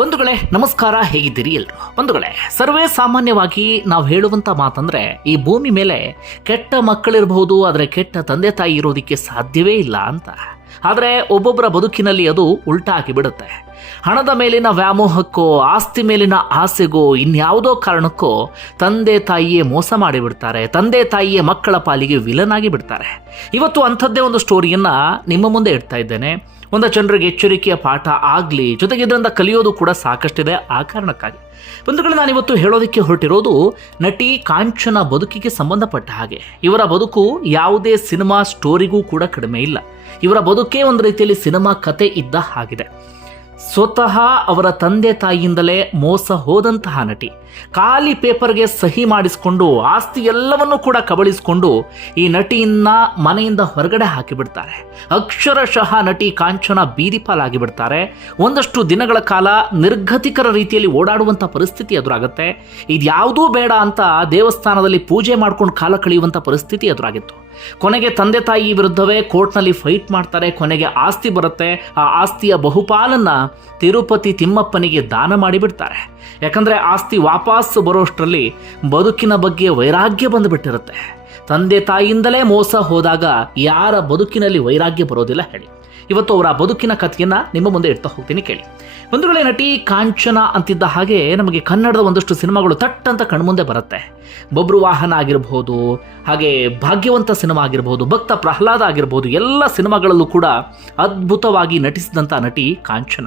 ಬಂಧುಗಳೇ, ನಮಸ್ಕಾರ, ಹೇಗಿದ್ದೀರಿ ಎಲ್ರು ಬಂಧುಗಳೇ, ಸರ್ವೇ ಸಾಮಾನ್ಯವಾಗಿ ನಾವು ಹೇಳುವಂತ ಮಾತಂದರೆ, ಈ ಭೂಮಿ ಮೇಲೆ ಕೆಟ್ಟ ಮಕ್ಕಳಿರಬಹುದು, ಆದರೆ ಕೆಟ್ಟ ತಂದೆ ತಾಯಿ ಇರೋದಕ್ಕೆ ಸಾಧ್ಯವೇ ಇಲ್ಲ ಅಂತ. ಆದರೆ ಒಬ್ಬೊಬ್ಬರ ಬದುಕಿನಲ್ಲಿ ಅದು ಉಲ್ಟಾ ಬಿಡುತ್ತೆ ಹಣದ ಮೇಲಿನ ವ್ಯಾಮೋಹಕ್ಕೋ, ಆಸ್ತಿ ಮೇಲಿನ ಆಸೆಗೋ, ಇನ್ಯಾವುದೋ ಕಾರಣಕ್ಕೋ ತಂದೆ ತಾಯಿಯೇ ಮೋಸ ಮಾಡಿಬಿಡ್ತಾರೆ. ತಂದೆ ತಾಯಿಯೇ ಮಕ್ಕಳ ಪಾಲಿಗೆ ವಿಲನ್ ಆಗಿ ಬಿಡ್ತಾರೆ ಇವತ್ತು ಅಂಥದ್ದೇ ಒಂದು ಸ್ಟೋರಿಯನ್ನು ನಿಮ್ಮ ಮುಂದೆ ಇಡ್ತಾ ಇದ್ದೇನೆ. ಒಂದು ಜನರಿಗೆ ಎಚ್ಚರಿಕೆಯ ಪಾಠ ಆಗಲಿ, ಜೊತೆಗೆ ಇದರಿಂದ ಕಲಿಯೋದು ಕೂಡ ಸಾಕಷ್ಟಿದೆ ಆ ಕಾರಣಕ್ಕಾಗಿ. ಬಂಧುಗಳು, ನಾನಿವತ್ತು ಹೇಳೋದಕ್ಕೆ ಹೊರಟಿರೋದು ನಟಿ ಕಾಂಚನ ಬದುಕಿಗೆ ಸಂಬಂಧಪಟ್ಟ ಹಾಗೆ. ಇವರ ಬದುಕು ಯಾವುದೇ ಸಿನಿಮಾ ಸ್ಟೋರಿಗೂ ಕೂಡ ಕಡಿಮೆ ಇಲ್ಲ. ಇವರ ಬದುಕೇ ಒಂದು ರೀತಿಯಲ್ಲಿ ಸಿನಿಮಾ ಕತೆ ಇದ್ದ ಹಾಗಿದೆ. ಸ್ವತಃ ಅವರ ತಂದೆ ತಾಯಿಯಿಂದಲೇ ಮೋಸ ಹೋದಂತಹ ನಟಿ. ಖಾಲಿ ಪೇಪರ್ಗೆ ಸಹಿ ಮಾಡಿಸಿಕೊಂಡು ಆಸ್ತಿ ಎಲ್ಲವನ್ನೂ ಕೂಡ ಕಬಳಿಸಿಕೊಂಡು ಈ ನಟಿಯನ್ನ ಮನೆಯಿಂದ ಹೊರಗಡೆ ಹಾಕಿಬಿಡ್ತಾರೆ. ಅಕ್ಷರಶಃ ನಟಿ ಕಾಂಚನ ಬೀದಿಪಾಲಾಗಿ ಬಿಡ್ತಾರೆ ಒಂದಷ್ಟು ದಿನಗಳ ಕಾಲ ನಿರ್ಗತಿಕರ ರೀತಿಯಲ್ಲಿ ಓಡಾಡುವಂಥ ಪರಿಸ್ಥಿತಿ ಎದುರಾಗುತ್ತೆ. ಇದ್ಯಾವುದೂ ಬೇಡ ಅಂತ ದೇವಸ್ಥಾನದಲ್ಲಿ ಪೂಜೆ ಮಾಡ್ಕೊಂಡು ಕಾಲ ಕಳೆಯುವಂಥ ಪರಿಸ್ಥಿತಿ ಎದುರಾಗಿತ್ತು. ಕೊನೆಗೆ ತಂದೆ ತಾಯಿ ವಿರುದ್ಧವೇ ಕೋರ್ಟ್ನಲ್ಲಿ ಫೈಟ್ ಮಾಡ್ತಾರೆ, ಕೊನೆಗೆ ಆಸ್ತಿ ಬರುತ್ತೆ, ಆ ಆಸ್ತಿಯ ಬಹುಪಾಲನ್ನ ತಿರುಪತಿ ತಿಮ್ಮಪ್ಪನಿಗೆ ದಾನ ಮಾಡಿಬಿಡ್ತಾರೆ. ಯಾಕಂದ್ರೆ ಆಸ್ತಿ ವಾಪಸ್ ಬರೋಷ್ಟರಲ್ಲಿ ಬದುಕಿನ ಬಗ್ಗೆ ವೈರಾಗ್ಯ ಬಂದುಬಿಟ್ಟಿರುತ್ತೆ. ತಂದೆ ತಾಯಿಯಿಂದಲೇ ಮೋಸ ಹೋದಾಗ ಯಾರ ಬದುಕಿನಲ್ಲಿ ವೈರಾಗ್ಯ ಬರೋದಿಲ್ಲ ಹೇಳಿ. ಇವತ್ತು ಅವರ ಬದುಕಿನ ಕಥೆಯನ್ನ ನಿಮ್ಮ ಮುಂದೆ ಇಡ್ತಾ ಹೋಗ್ತೀನಿ ಕೇಳಿ. ಬಂಧುಗಳೇ, ನಟಿ ಕಾಂಚನ ಅಂತಿದ್ದ ಹಾಗೆ ನಮಗೆ ಕನ್ನಡದ ಒಂದಷ್ಟು ಸಿನಿಮಾಗಳು ತಟ್ ಅಂತ ಕಣ್ಮುಂದೆ ಬರುತ್ತೆ. ಬೊಬ್ರು ವಾಹನ ಆಗಿರಬಹುದು ಹಾಗೆ ಭಾಗ್ಯವಂತ ಸಿನಿಮಾ ಆಗಿರಬಹುದು ಭಕ್ತ ಪ್ರಹ್ಲಾದ ಆಗಿರಬಹುದು ಎಲ್ಲ ಸಿನಿಮಾಗಳಲ್ಲೂ ಕೂಡ ಅದ್ಭುತವಾಗಿ ನಟಿಸಿದಂಥ ನಟಿ ಕಾಂಚನ.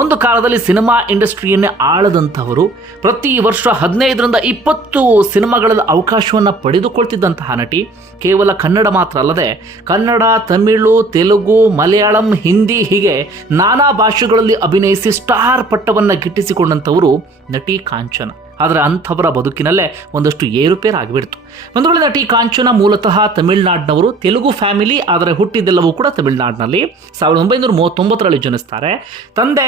ಒಂದು ಕಾಲದಲ್ಲಿ ಸಿನಿಮಾ ಇಂಡಸ್ಟ್ರಿಯನ್ನೇ ಆಳದಂಥವರು ಪ್ರತಿ ವರ್ಷ ಹದಿನೈದರಿಂದ ಇಪ್ಪತ್ತು ಸಿನಿಮಾಗಳಲ್ಲಿ ಅವಕಾಶವನ್ನು ಪಡೆದುಕೊಳ್ತಿದ್ದಂತಹ ನಟಿ, ಕೇವಲ ಕನ್ನಡ ಮಾತ್ರ ಅಲ್ಲದೆ ಕನ್ನಡ, ತಮಿಳು, ತೆಲುಗು, ಮಲಯಾಳಂ, ಹಿಂದಿ ಹೀಗೆ ನಾನಾ ಭಾಷೆಗಳಲ್ಲಿ ಅಭಿನಯಿಸಿ ಸ್ಟಾರ್ ಪಟ್ಟವನ್ನು ಗಿಟ್ಟಿಸಿಕೊಂಡಂಥವರು ನಟಿ ಕಾಂಚನ. ಆದರೆ ಅಂಥವರ ಬದುಕಿನಲ್ಲೇ ಒಂದಷ್ಟು ಏರುಪೇರು ಆಗಿಬಿಡ್ತು ಒಂದು ನಟಿ ಕಾಂಚನ ಮೂಲತಃ ತಮಿಳುನಾಡಿನವರು, ತೆಲುಗು ಫ್ಯಾಮಿಲಿ, ಆದರೆ ಹುಟ್ಟಿದ್ದೆಲ್ಲವೂ ಕೂಡ ತಮಿಳುನಾಡಿನಲ್ಲಿ. ಸಾವಿರದ ಒಂಬೈನೂರ ಮೂವತ್ತೊಂಬತ್ತರಲ್ಲಿ ಜನಿಸ್ತಾರೆ. ತಂದೆ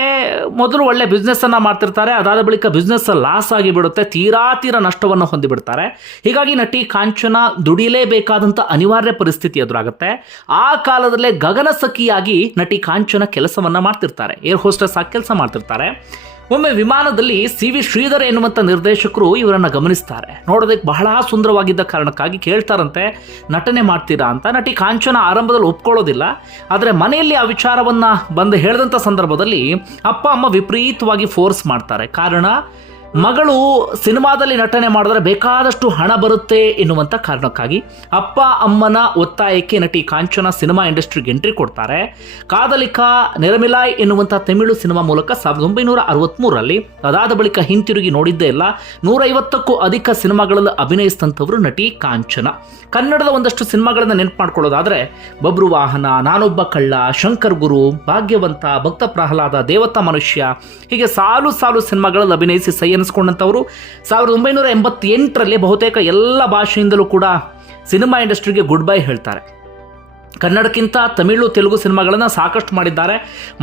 ಮೊದಲು ಒಳ್ಳೆ ಬಿಸ್ನೆಸ್ಸನ್ನು ಮಾಡ್ತಿರ್ತಾರೆ, ಅದಾದ ಬಳಿಕ ಬಿಸ್ನೆಸ್ ಲಾಸ್ ಆಗಿಬಿಡುತ್ತೆ, ತೀರಾ ತೀರ ನಷ್ಟವನ್ನು ಹೊಂದಿಬಿಡ್ತಾರೆ. ಹೀಗಾಗಿ ನಟಿ ಕಾಂಚನ ದುಡಿಯಲೇಬೇಕಾದಂಥ ಅನಿವಾರ್ಯ ಪರಿಸ್ಥಿತಿ ಎದುರಾಗುತ್ತೆ. ಆ ಕಾಲದಲ್ಲೇ ಗಗನಸಖಿಯಾಗಿ ನಟಿ ಕಾಂಚನ ಕೆಲಸವನ್ನು ಮಾಡ್ತಿರ್ತಾರೆ. ಏರ್ ಹೋಸ್ಟೆಸ್ ಆಗಿ ಕೆಲಸ ಮಾಡ್ತಿರ್ತಾರೆ. ಒಮ್ಮೆ ವಿಮಾನದಲ್ಲಿ ಸಿ ವಿ ಶ್ರೀಧರ್ ಎನ್ನುವಂಥ ನಿರ್ದೇಶಕರು ಇವರನ್ನು ಗಮನಿಸ್ತಾರೆ. ನೋಡೋದಕ್ಕೆ ಬಹಳ ಸುಂದರವಾಗಿದ್ದ ಕಾರಣಕ್ಕಾಗಿ ಕೇಳ್ತಾರಂತೆ, ನಟನೆ ಮಾಡ್ತೀರಾ? ಅಂತ. ನಟಿ ಕಾಂಚನ ಆರಂಭದಲ್ಲಿ ಒಪ್ಕೊಳ್ಳೋದಿಲ್ಲ. ಆದರೆ ಮನೆಯಲ್ಲಿ ಆ ವಿಚಾರವನ್ನು ಬಂದು ಹೇಳಿದಂಥ ಸಂದರ್ಭದಲ್ಲಿ ಅಪ್ಪ, ಅಮ್ಮ ವಿಪರೀತವಾಗಿ ಫೋರ್ಸ್ ಮಾಡ್ತಾರೆ. ಕಾರಣ ಮಗಳು ಸಿನಿಮಾದಲ್ಲಿ ನಟನೆ ಮಾಡಿದ್ರೆ ಬೇಕಾದಷ್ಟು ಹಣ ಬರುತ್ತೆ ಎನ್ನುವಂಥ ಕಾರಣಕ್ಕಾಗಿ ಅಪ್ಪ, ಅಮ್ಮನ ಒತ್ತಾಯಕ್ಕೆ ನಟಿ ಕಾಂಚನ ಸಿನಿಮಾ ಇಂಡಸ್ಟ್ರಿಗೆ ಎಂಟ್ರಿ ಕೊಡ್ತಾರೆ. ಕಾದಲಿಕ ನೆರಮಿಲಾಯ್ ಎನ್ನುವಂಥ ತಮಿಳು ಸಿನಿಮಾ ಮೂಲಕ ಸಾವಿರದ ಒಂಬೈನೂರ ಅರವತ್ತ್ಮೂರರಲ್ಲಿ ಅದಾದ ಬಳಿಕ ಹಿಂತಿರುಗಿ ನೋಡಿದ್ದೇ ಇಲ್ಲ. ನೂರೈವತ್ತಕ್ಕೂ ಅಧಿಕ ಸಿನಿಮಾಗಳಲ್ಲಿ ಅಭಿನಯಿಸಿದಂಥವರು ನಟಿ ಕಾಂಚನ. ಕನ್ನಡದ ಒಂದಷ್ಟು ಸಿನಿಮಾಗಳನ್ನು ನೆನಪು ಮಾಡ್ಕೊಳ್ಳೋದಾದರೆ ಬಬ್ರು ವಾಹನ, ನಾನೊಬ್ಬ ಕಳ್ಳ, ಶಂಕರ್ ಗುರು, ಭಾಗ್ಯವಂತ, ಭಕ್ತ ಪ್ರಹ್ಲಾದ, ದೇವತಾ ಮನುಷ್ಯ ಹೀಗೆ ಸಾಲು ಸಾಲು ಸಿನಿಮಾಗಳಲ್ಲಿ ಅಭಿನಯಿಸಿ ಸೈ ಎನಿಸ್ಕೊಂಡಂಥವರು. ಸಾವಿರದ ಒಂಬೈನೂರ ಎಂಬತ್ತೆಂಟರಲ್ಲಿ ಬಹುತೇಕ ಎಲ್ಲ ಭಾಷೆಯಿಂದಲೂ ಕೂಡ ಸಿನಿಮಾ ಇಂಡಸ್ಟ್ರಿಗೆ ಗುಡ್ ಬೈ ಹೇಳ್ತಾರೆ. ಕನ್ನಡಕ್ಕಿಂತ ತಮಿಳು, ತೆಲುಗು ಸಿನಿಮಾಗಳನ್ನು ಸಾಕಷ್ಟು ಮಾಡಿದ್ದಾರೆ.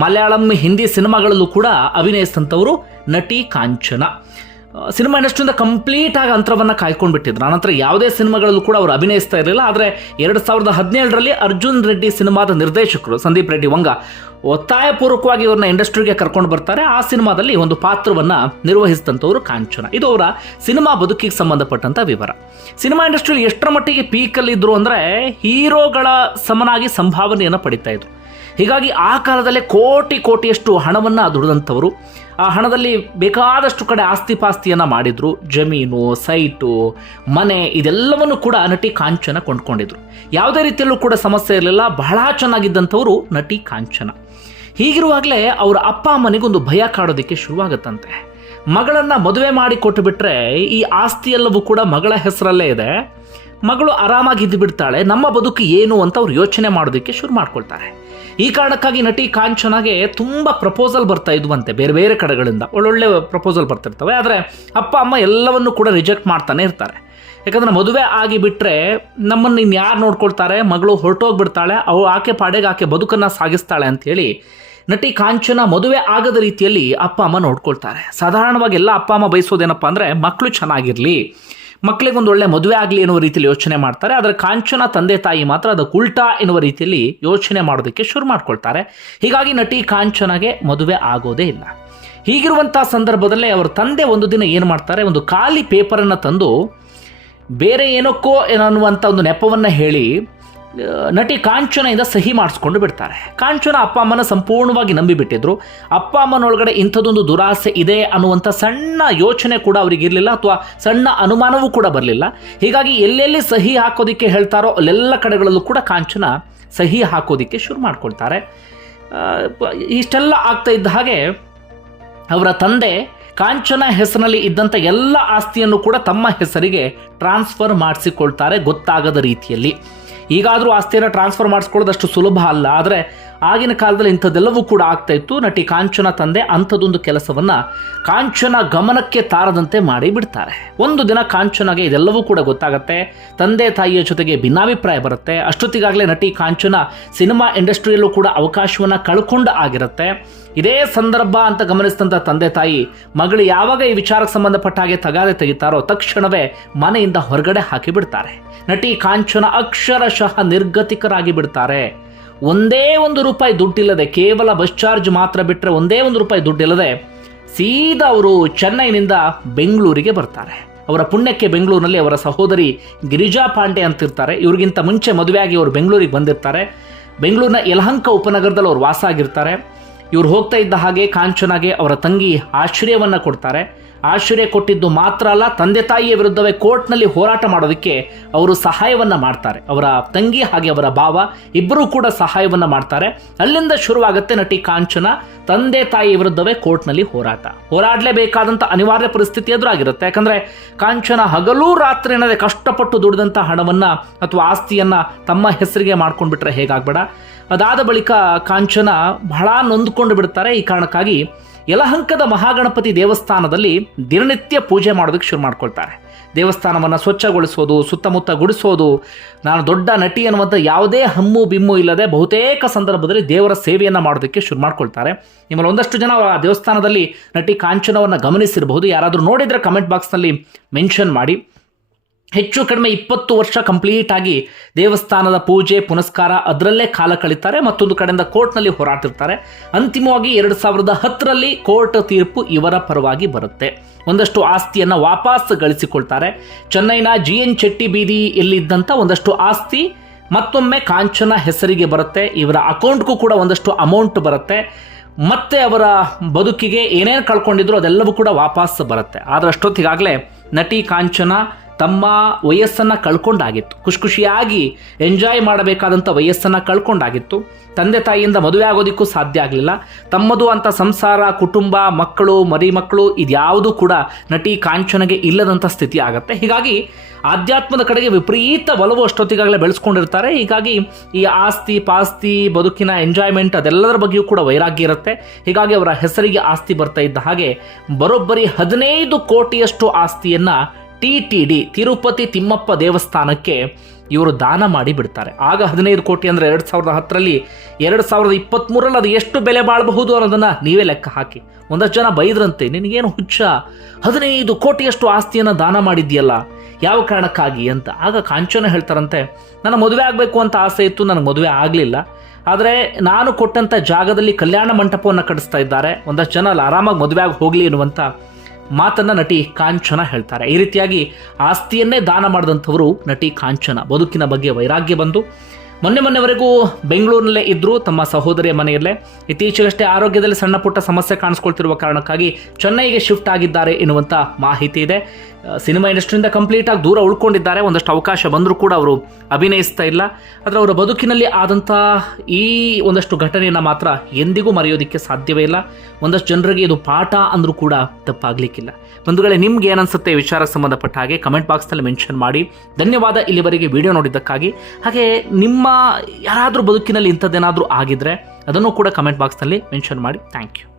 ಮಲಯಾಳಂ, ಹಿಂದಿ ಸಿನಿಮಾಗಳಲ್ಲೂ ಕೂಡ ಅಭಿನಯಿಸಿದಂಥವರು ನಟಿ ಕಾಂಚನ. ಸಿನಿಮಾ ಇಂಡಸ್ಟ್ರಿಯಿಂದ ಕಂಪ್ಲೀಟ್ ಆಗಿ ಅಂತರವನ್ನು ಕಾಯ್ಕೊಂಡು ಬಿಟ್ಟಿದ್ರು ಆನಂತರ ಯಾವುದೇ ಸಿನಿಮಾಗಳಲ್ಲೂ ಕೂಡ ಅವರು ಅಭಿನಯಿಸ್ತಾ ಇರಲಿಲ್ಲ. ಆದರೆ ಎರಡು ಸಾವಿರದ ಹದಿನೇಳರಲ್ಲಿ ಅರ್ಜುನ್ ರೆಡ್ಡಿ ಸಿನಿಮಾದ ನಿರ್ದೇಶಕರು, ಸಂದೀಪ್ ರೆಡ್ಡಿ, ವಂಗ ಒತ್ತಾಯಪೂರ್ವಕವಾಗಿ ಇವ್ರನ್ನ ಇಂಡಸ್ಟ್ರಿಗೆ ಕರ್ಕೊಂಡು ಬರ್ತಾರೆ. ಆ ಸಿನಿಮಾದಲ್ಲಿ ಒಂದು ಪಾತ್ರವನ್ನು ನಿರ್ವಹಿಸಿದಂಥವ್ರು ಕಾಂಚನ. ಇದು ಅವರ ಸಿನಿಮಾ ಬದುಕಿಗೆ ಸಂಬಂಧಪಟ್ಟಂಥ ವಿವರ. ಸಿನಿಮಾ ಇಂಡಸ್ಟ್ರಿಯಲ್ಲಿ ಎಷ್ಟರ ಮಟ್ಟಿಗೆ ಪೀಕಲ್ಲಿ ಇದ್ರು ಅಂದರೆ ಹೀರೋಗಳ ಸಮನಾಗಿ ಸಂಭಾವನೆಯನ್ನು ಪಡಿತಾ ಇದ್ರು. ಹೀಗಾಗಿ ಆ ಕಾಲದಲ್ಲೇ ಕೋಟಿ ಕೋಟಿಯಷ್ಟು ಹಣವನ್ನು ದುಡಿದಂಥವರು. ಆ ಹಣದಲ್ಲಿ ಬೇಕಾದಷ್ಟು ಕಡೆ ಆಸ್ತಿ ಪಾಸ್ತಿಯನ್ನು ಮಾಡಿದ್ರು. ಜಮೀನು, ಸೈಟು, ಮನೆ ಇದೆಲ್ಲವನ್ನು ಕೂಡ ನಟಿ ಕಾಂಚನ ಕೊಂಡ್ಕೊಂಡಿದ್ರು. ಯಾವುದೇ ರೀತಿಯಲ್ಲೂ ಕೂಡ ಸಮಸ್ಯೆ ಇರಲಿಲ್ಲ. ಬಹಳ ಚೆನ್ನಾಗಿದ್ದಂಥವರು ನಟಿ ಕಾಂಚನ. ಹೀಗಿರುವಾಗಲೇ ಅವರ ಅಪ್ಪ ಅಮ್ಮನಿಗೊಂದು ಭಯ ಕಾಡೋದಕ್ಕೆ ಶುರುವಾಗುತ್ತಂತೆ. ಮಗಳನ್ನು ಮದುವೆ ಮಾಡಿ ಕೊಟ್ಟು ಬಿಟ್ರೆ ಈ ಆಸ್ತಿಯೆಲ್ಲವೂ ಕೂಡ ಮಗಳ ಹೆಸರಲ್ಲೇ ಇದೆ. ಮಗಳು ಆರಾಮಾಗಿ ಇದ್ದು ಬಿಡ್ತಾಳೆ ನಮ್ಮ ಬದುಕು ಏನು ಅಂತ ಅವ್ರು ಯೋಚನೆ ಮಾಡೋದಕ್ಕೆ ಶುರು ಮಾಡ್ಕೊಳ್ತಾರೆ. ಈ ಕಾರಣಕ್ಕಾಗಿ ನಟಿ ಕಾಂಚನಾಗೆ ತುಂಬ ಪ್ರಪೋಸಲ್ ಬರ್ತಾ ಇದ್ವಂತೆ, ಬೇರೆ ಬೇರೆ ಕಡೆಗಳಿಂದ. ಒಳ್ಳೊಳ್ಳೆ ಪ್ರಪೋಸಲ್ ಬರ್ತಿರ್ತವೆ, ಆದರೆ ಅಪ್ಪ, ಅಮ್ಮ ಎಲ್ಲವನ್ನು ಕೂಡ ರಿಜೆಕ್ಟ್ ಮಾಡ್ತಾನೆ ಇರ್ತಾರೆ. ಯಾಕಂದರೆ ಮದುವೆ ಆಗಿ ಬಿಟ್ಟರೆ ನಮ್ಮನ್ನು ಇನ್ಯಾರು ಯಾರು ನೋಡ್ಕೊಳ್ತಾರೆ, ಮಗಳು ಹೊರಟೋಗ್ಬಿಡ್ತಾಳೆ, ಅವು ಆಕೆ ಪಾಡೆಗೆ ಆಕೆ ಬದುಕನ್ನು ಸಾಗಿಸ್ತಾಳೆ ಅಂಥೇಳಿ ನಟಿ ಕಾಂಚನ ಮದುವೆ ಆಗದ ರೀತಿಯಲ್ಲಿ ಅಪ್ಪ ಅಮ್ಮ ನೋಡ್ಕೊಳ್ತಾರೆ. ಸಾಧಾರಣವಾಗಿ ಎಲ್ಲ ಅಪ್ಪ ಅಮ್ಮ ಬಯಸೋದೇನಪ್ಪ ಅಂದರೆ ಮಕ್ಕಳು ಚೆನ್ನಾಗಿರಲಿ ಮಕ್ಕಳಿಗೆ ಒಂದು ಒಳ್ಳೆ ಮದುವೆ ಆಗಲಿ ಎನ್ನುವ ರೀತಿಯಲ್ಲಿ ಯೋಚನೆ ಮಾಡ್ತಾರೆ. ಆದರೆ ಕಾಂಚನ ತಂದೆ ತಾಯಿ ಮಾತ್ರ ಅದಕ್ಕೆ ಉಲ್ಟಾ ಎನ್ನುವ ರೀತಿಯಲ್ಲಿ ಯೋಚನೆ ಮಾಡೋದಕ್ಕೆ ಶುರು ಮಾಡ್ಕೊಳ್ತಾರೆ. ಹೀಗಾಗಿ ನಟಿ ಕಾಂಚನಗೆ ಮದುವೆ ಆಗೋದೇ ಇಲ್ಲ. ಹೀಗಿರುವಂಥ ಸಂದರ್ಭದಲ್ಲೇ ಅವರ ತಂದೆ ಒಂದು ದಿನ ಏನು ಮಾಡ್ತಾರೆ, ಒಂದು ಖಾಲಿ ಪೇಪರನ್ನು ತಂದು ಬೇರೆ ಏನಕ್ಕೋ ಏನನ್ನುವಂಥ ಒಂದು ನೆಪವನ್ನು ಹೇಳಿ ನಟಿ ಕಾಂಚನೆಯಿಂದ ಸಹಿ ಮಾಡಿಸ್ಕೊಂಡು ಬಿಡ್ತಾರೆ. ಕಾಂಚನ ಅಪ್ಪ ಅಮ್ಮನ ಸಂಪೂರ್ಣವಾಗಿ ನಂಬಿಬಿಟ್ಟಿದ್ರು. ಅಪ್ಪ ಅಮ್ಮನೊಳಗಡೆ ಇಂಥದ್ದೊಂದು ದುರಾಸೆ ಇದೆ ಅನ್ನುವಂಥ ಸಣ್ಣ ಯೋಚನೆ ಕೂಡ ಅವರಿಗೆ ಇರಲಿಲ್ಲ ಅಥವಾ ಸಣ್ಣ ಅನುಮಾನವೂ ಕೂಡ ಬರಲಿಲ್ಲ. ಹೀಗಾಗಿ ಎಲ್ಲೆಲ್ಲಿ ಸಹಿ ಹಾಕೋದಕ್ಕೆ ಹೇಳ್ತಾರೋ ಅಲ್ಲೆಲ್ಲ ಕಡೆಗಳಲ್ಲೂ ಕೂಡ ಕಾಂಚನ ಸಹಿ ಹಾಕೋದಕ್ಕೆ ಶುರು ಮಾಡ್ಕೊಳ್ತಾರೆ. ಇಷ್ಟೆಲ್ಲ ಆಗ್ತಾ ಇದ್ದ ಹಾಗೆ ಅವರ ತಂದೆ ಕಾಂಚನ ಹೆಸರಿನಲ್ಲಿ ಇದ್ದಂಥ ಎಲ್ಲ ಆಸ್ತಿಯನ್ನು ಕೂಡ ತಮ್ಮ ಹೆಸರಿಗೆ ಟ್ರಾನ್ಸ್ಫರ್ ಮಾಡಿಸಿಕೊಳ್ತಾರೆ ಗೊತ್ತಾಗದ ರೀತಿಯಲ್ಲಿ. ಈಗಾದರೂ ಆಸ್ತಿಯನ್ನು ಟ್ರಾನ್ಸ್ಫರ್ ಮಾಡಿಸ್ಕೊಳ್ಳೋದಷ್ಟು ಸುಲಭ ಅಲ್ಲ. ಆದರೆ ಆಗಿನ ಕಾಲದಲ್ಲಿ ಇಂಥದ್ದೆಲ್ಲವೂ ಕೂಡ ಆಗ್ತಾ ಇತ್ತು. ನಟಿ ಕಾಂಚನ ತಂದೆ ಅಂಥದ್ದೊಂದು ಕೆಲಸವನ್ನ ಕಾಂಚನ ಗಮನಕ್ಕೆ ತಾರದಂತೆ ಮಾಡಿ ಬಿಡ್ತಾರೆ. ಒಂದು ದಿನ ಕಾಂಚನಗೆ ಇದೆಲ್ಲವೂ ಕೂಡ ಗೊತ್ತಾಗುತ್ತೆ. ತಂದೆ ತಾಯಿಯ ಜೊತೆಗೆ ಭಿನ್ನಾಭಿಪ್ರಾಯ ಬರುತ್ತೆ. ಅಷ್ಟೊತ್ತಿಗಾಗಲೇ ನಟಿ ಕಾಂಚನ ಸಿನಿಮಾ ಇಂಡಸ್ಟ್ರಿಯಲ್ಲೂ ಕೂಡ ಅವಕಾಶವನ್ನು ಕಳ್ಕೊಂಡು ಆಗಿರುತ್ತೆ. ಇದೇ ಸಂದರ್ಭ ಅಂತ ಗಮನಿಸಿದಂಥ ತಂದೆ ತಾಯಿ ಮಗಳು ಯಾವಾಗ ಈ ವಿಚಾರಕ್ಕೆ ಸಂಬಂಧಪಟ್ಟ ಹಾಗೆ ತಗಾದೆ ತೆಗಿತಾರೋ ತಕ್ಷಣವೇ ಮನೆಯಿಂದ ಹೊರಗಡೆ ಹಾಕಿ ಬಿಡ್ತಾರೆ. ನಟಿ ಕಾಂಚನ ಅಕ್ಷರಶಃ ನಿರ್ಗತಿಕರಾಗಿ ಬಿಡ್ತಾರೆ. ಒಂದೇ ಒಂದು ರೂಪಾಯಿ ದುಡ್ಡಿಲ್ಲದೆ, ಕೇವಲ ಬಸ್ ಚಾರ್ಜ್ ಮಾತ್ರ ಬಿಟ್ಟರೆ ಒಂದೇ ಒಂದು ರೂಪಾಯಿ ದುಡ್ಡಿಲ್ಲದೆ ಸೀದಾ ಅವರು ಚೆನ್ನೈನಿಂದ ಬೆಂಗಳೂರಿಗೆ ಬರ್ತಾರೆ. ಅವರ ಪುಣ್ಯಕ್ಕೆ ಬೆಂಗಳೂರಿನಲ್ಲಿ ಅವರ ಸಹೋದರಿ ಗಿರಿಜಾ ಪಾಂಡೆ ಅಂತಿರ್ತಾರೆ. ಇವ್ರಿಗಿಂತ ಮುಂಚೆ ಮದುವೆಯಾಗಿ ಅವರು ಬೆಂಗಳೂರಿಗೆ ಬಂದಿರ್ತಾರೆ. ಬೆಂಗಳೂರಿನ ಯಲಹಂಕ ಉಪನಗರದಲ್ಲಿ ಅವರು ವಾಸ ಆಗಿರ್ತಾರೆ. ಇವ್ರು ಹೋಗ್ತಾ ಇದ್ದ ಹಾಗೆ, ಕಾಂಚನಾಗೆ ಅವರ ತಂಗಿ ಆಶ್ರಯವನ್ನು ಕೊಡ್ತಾರೆ. ಆಶ್ರಯ ಕೊಟ್ಟಿದ್ದು ಮಾತ್ರ ಅಲ್ಲ, ತಂದೆ ತಾಯಿಯ ವಿರುದ್ಧವೇ ಕೋರ್ಟ್ನಲ್ಲಿ ಹೋರಾಟ ಮಾಡೋದಕ್ಕೆ ಅವರು ಸಹಾಯವನ್ನು ಮಾಡ್ತಾರೆ. ಅವರ ತಂಗಿ ಹಾಗೆ ಅವರ ಭಾವ ಇಬ್ಬರೂ ಕೂಡ ಸಹಾಯವನ್ನು ಮಾಡ್ತಾರೆ. ಅಲ್ಲಿಂದ ಶುರುವಾಗುತ್ತೆ ನಟಿ ಕಾಂಚನ, ತಂದೆ ತಾಯಿಯ ವಿರುದ್ಧವೇ ಕೋರ್ಟ್ನಲ್ಲಿ ಹೋರಾಟ. ಹೋರಾಡಲೇಬೇಕಾದಂಥ ಅನಿವಾರ್ಯ ಪರಿಸ್ಥಿತಿ ಎದುರಾಗಿರುತ್ತೆ. ಯಾಕಂದರೆ ಕಾಂಚನ ಹಗಲೂ ರಾತ್ರಿ ಏನಾದರೆ ಕಷ್ಟಪಟ್ಟು ದುಡಿದಂಥ ಹಣವನ್ನು ಅಥವಾ ಆಸ್ತಿಯನ್ನು ತಮ್ಮ ಹೆಸರಿಗೆ ಮಾಡ್ಕೊಂಡ್ಬಿಟ್ರೆ ಹೇಗಾಗ್ಬೇಡ. ಅದಾದ ಬಳಿಕ ಕಾಂಚನ ಬಹಳ ನೊಂದ್ಕೊಂಡು ಬಿಡ್ತಾರೆ. ಈ ಕಾರಣಕ್ಕಾಗಿ ಯಲಹಂಕದ ಮಹಾಗಣಪತಿ ದೇವಸ್ಥಾನದಲ್ಲಿ ದಿನನಿತ್ಯ ಪೂಜೆ ಮಾಡೋದಕ್ಕೆ ಶುರು ಮಾಡ್ಕೊಳ್ತಾರೆ. ದೇವಸ್ಥಾನವನ್ನು ಸ್ವಚ್ಛಗೊಳಿಸೋದು, ಸುತ್ತಮುತ್ತ ಗುಡಿಸೋದು, ನಾನು ದೊಡ್ಡ ನಟಿ ಅನ್ನುವಂಥ ಯಾವುದೇ ಹಮ್ಮು ಬಿಮ್ಮು ಇಲ್ಲದೆ ಬಹುತೇಕ ಸಂದರ್ಭದಲ್ಲಿ ದೇವರ ಸೇವೆಯನ್ನು ಮಾಡೋದಕ್ಕೆ ಶುರು ಮಾಡ್ಕೊಳ್ತಾರೆ. ನಿಮ್ಮಲ್ಲಿ ಒಂದಷ್ಟು ಜನ ಆ ದೇವಸ್ಥಾನದಲ್ಲಿ ನಟಿ ಕಾಂಚನವನ್ನು ಗಮನಿಸಿರಬಹುದು. ಯಾರಾದರೂ ನೋಡಿದರೆ ಕಮೆಂಟ್ ಬಾಕ್ಸ್ನಲ್ಲಿ ಮೆನ್ಷನ್ ಮಾಡಿ. ಹೆಚ್ಚು ಕಡಿಮೆ ಇಪ್ಪತ್ತು ವರ್ಷ ಕಂಪ್ಲೀಟ್ ಆಗಿ ದೇವಸ್ಥಾನದ ಪೂಜೆ, ಪುನಸ್ಕಾರ, ಅದರಲ್ಲೇ ಕಾಲ ಕಳೀತಾರೆ, ಮತ್ತೊಂದು ಕಡೆಯಿಂದ ಕೋರ್ಟ್ನಲ್ಲಿ ಹೋರಾಟಿರ್ತಾರೆ ಅಂತಿಮವಾಗಿ ಎರಡು ಸಾವಿರದ ಹತ್ತರಲ್ಲಿ ಕೋರ್ಟ್ ತೀರ್ಪು ಇವರ ಪರವಾಗಿ ಬರುತ್ತೆ. ಒಂದಷ್ಟು ಆಸ್ತಿಯನ್ನು ವಾಪಸ್ ಗಳಿಸಿಕೊಳ್ತಾರೆ. ಚೆನ್ನೈನ ಜಿ ಎನ್ ಚೆಟ್ಟಿ ಬೀದಿಯಲ್ಲಿದ್ದಂಥ ಒಂದಷ್ಟು ಆಸ್ತಿ, ಮತ್ತೊಮ್ಮೆ ಕಾಂಚನ ಹೆಸರಿಗೆ ಬರುತ್ತೆ. ಇವರ ಅಕೌಂಟ್ಗೂ ಕೂಡ ಒಂದಷ್ಟು ಅಮೌಂಟ್ ಬರುತ್ತೆ. ಮತ್ತೆ ಅವರ ಬದುಕಿಗೆ ಏನೇನು ಕಳ್ಕೊಂಡಿದ್ರು ಅದೆಲ್ಲವೂ ಕೂಡ ವಾಪಸ್ ಬರುತ್ತೆ. ಆದರೆ ಅಷ್ಟೊತ್ತಿಗಾಗಲೇ ನಟಿ ಕಾಂಚನ ತಮ್ಮ ವಯಸ್ಸನ್ನು ಕಳ್ಕೊಂಡಾಗಿತ್ತು. ಖುಷಿ ಖುಷಿಯಾಗಿ ಎಂಜಾಯ್ ಮಾಡಬೇಕಾದಂಥ ವಯಸ್ಸನ್ನು ಕಳ್ಕೊಂಡಾಗಿತ್ತು. ತಂದೆ ತಾಯಿಯಿಂದ ಮದುವೆ ಆಗೋದಕ್ಕೂ ಸಾಧ್ಯ ಆಗಲಿಲ್ಲ. ತಮ್ಮದು ಅಂತ ಸಂಸಾರ, ಕುಟುಂಬ, ಮಕ್ಕಳು, ಮರಿ ಮಕ್ಕಳು ಇದ್ಯಾವುದೂ ಕೂಡ ನಟಿ ಕಾಂಚನಗೆ ಇಲ್ಲದಂಥ ಸ್ಥಿತಿ ಆಗುತ್ತೆ. ಹೀಗಾಗಿ ಆಧ್ಯಾತ್ಮದ ಕಡೆಗೆ ವಿಪರೀತ ಒಲವು ಅಷ್ಟೊತ್ತಿಗಾಗಲೇ ಬೆಳೆಸ್ಕೊಂಡಿರ್ತಾರೆ. ಹೀಗಾಗಿ ಈ ಆಸ್ತಿ, ಪಾಸ್ತಿ, ಬದುಕಿನ ಎಂಜಾಯ್ಮೆಂಟ್ ಅದೆಲ್ಲದರ ಬಗ್ಗೆಯೂ ಕೂಡ ವೈರಾಗ್ಯ ಇರುತ್ತೆ. ಹೀಗಾಗಿ ಅವರ ಹೆಸರಿಗೆ ಆಸ್ತಿ ಬರ್ತಾ ಇದ್ದ ಹಾಗೆ ಬರೋಬ್ಬರಿ ಹದಿನೈದು ಕೋಟಿಯಷ್ಟು ಆಸ್ತಿಯನ್ನ T T D, Tirupati Timmappa ದೇವಸ್ಥಾನಕ್ಕೆ ಇವರು ದಾನ ಮಾಡಿ ಬಿಡ್ತಾರೆ. ಆಗ ಹದಿನೈದು ಕೋಟಿ ಅಂದರೆ ಎರಡು ಸಾವಿರದ ಹತ್ತರಲ್ಲಿ ಎರಡು ಸಾವಿರದ ಇಪ್ಪತ್ತ್ಮೂರಲ್ಲಿ ಅದು ಎಷ್ಟು ಬೆಲೆ ಬಾಳಬಹುದು ಅನ್ನೋದನ್ನು ನೀವೇ ಲೆಕ್ಕ ಹಾಕಿ. ಒಂದಷ್ಟು ಜನ ಬೈದ್ರಂತೆ, ನಿನಗೇನು ಹುಚ್ಚ? ಹದಿನೈದು ಕೋಟಿಯಷ್ಟು ಆಸ್ತಿಯನ್ನು ದಾನ ಮಾಡಿದ್ಯಲ್ಲ ಯಾವ ಕಾರಣಕ್ಕಾಗಿ ಅಂತ. ಆಗ ಕಾಂಚನ ಹೇಳ್ತಾರಂತೆ ನನ್ನ ಮದುವೆ ಆಗಬೇಕು ಅಂತ ಆಸೆ ಇತ್ತು, ನನಗೆ ಮದುವೆ ಆಗಲಿಲ್ಲ. ಆದರೆ ನಾನು ಕೊಟ್ಟಂಥ ಜಾಗದಲ್ಲಿ ಕಲ್ಯಾಣ ಮಂಟಪವನ್ನು ಕಟ್ಟಿಸ್ತಾ ಇದ್ದಾರೆ. ಒಂದಷ್ಟು ಜನ ಅಲ್ಲಿ ಆರಾಮಾಗಿ ಮದುವೆ ಆಗಿ ಹೋಗಲಿ ಎನ್ನುವಂಥ ಮಾತನ್ನ ನಟಿ ಕಾಂಚನ ಹೇಳ್ತಾರೆ. ಈ ರೀತಿಯಾಗಿ ಆಸ್ತಿಯನ್ನೇ ದಾನ ಮಾಡಿದಂಥವರು ನಟಿ ಕಾಂಚನ. ಬದುಕಿನ ಬಗ್ಗೆ ವೈರಾಗ್ಯ ಬಂದು ಮೊನ್ನೆ ಮೊನ್ನೆವರೆಗೂ ಬೆಂಗಳೂರಿನಲ್ಲೇ ಇದ್ದರು ತಮ್ಮ ಸಹೋದರಿಯ ಮನೆಯಲ್ಲೇ ಇತ್ತೀಚೆಗಷ್ಟೇ ಆರೋಗ್ಯದಲ್ಲಿ ಸಣ್ಣ ಪುಟ್ಟ ಸಮಸ್ಯೆ ಕಾಣಿಸ್ಕೊಳ್ತಿರುವ ಕಾರಣಕ್ಕಾಗಿ ಚೆನ್ನೈಗೆ ಶಿಫ್ಟ್ ಆಗಿದ್ದಾರೆ ಎನ್ನುವಂಥ ಮಾಹಿತಿ ಇದೆ. ಸಿನಿಮಾ ಇಂಡಸ್ಟ್ರಿಯಿಂದ ಕಂಪ್ಲೀಟ್ ಆಗಿ ದೂರ ಉಳ್ಕೊಂಡಿದ್ದಾರೆ. ಒಂದಷ್ಟು ಅವಕಾಶ ಬಂದರೂ ಕೂಡ ಅವರು ಅಭಿನಯಿಸ್ತಾ ಇಲ್ಲ. ಆದರೆ ಅವರ ಬದುಕಿನಲ್ಲಿ ಆದಂಥ ಈ ಒಂದಷ್ಟು ಘಟನೆಯನ್ನು ಮಾತ್ರ ಎಂದಿಗೂ ಮರೆಯೋದಕ್ಕೆ ಸಾಧ್ಯವೇ ಇಲ್ಲ. ಒಂದಷ್ಟು ಜನರಿಗೆ ಇದು ಪಾಠ ಅಂದರೂ ಕೂಡ ತಪ್ಪಾಗಲಿಕ್ಕಿಲ್ಲ. ಬಂಧುಗಳೇ, ನಿಮ್ಗೆ ಏನನ್ಸುತ್ತೆ ವಿಚಾರ ಸಂಬಂಧಪಟ್ಟ ಹಾಗೆ ಕಮೆಂಟ್ ಬಾಕ್ಸ್ನಲ್ಲಿ ಮೆನ್ಷನ್ ಮಾಡಿ. ಧನ್ಯವಾದ ಇಲ್ಲಿವರೆಗೆ ವಿಡಿಯೋ ನೋಡಿದ್ದಕ್ಕಾಗಿ. ಹಾಗೆ ನಿಮ್ಮ ಯಾರಾದರೂ ಬದುಕಿನಲ್ಲಿ ಇಂಥದ್ದೇನಾದರೂ ಆಗಿದ್ದರೆ ಅದನ್ನು ಕೂಡ ಕಮೆಂಟ್ ಬಾಕ್ಸ್ನಲ್ಲಿ ಮೆನ್ಷನ್ ಮಾಡಿ. Thank you.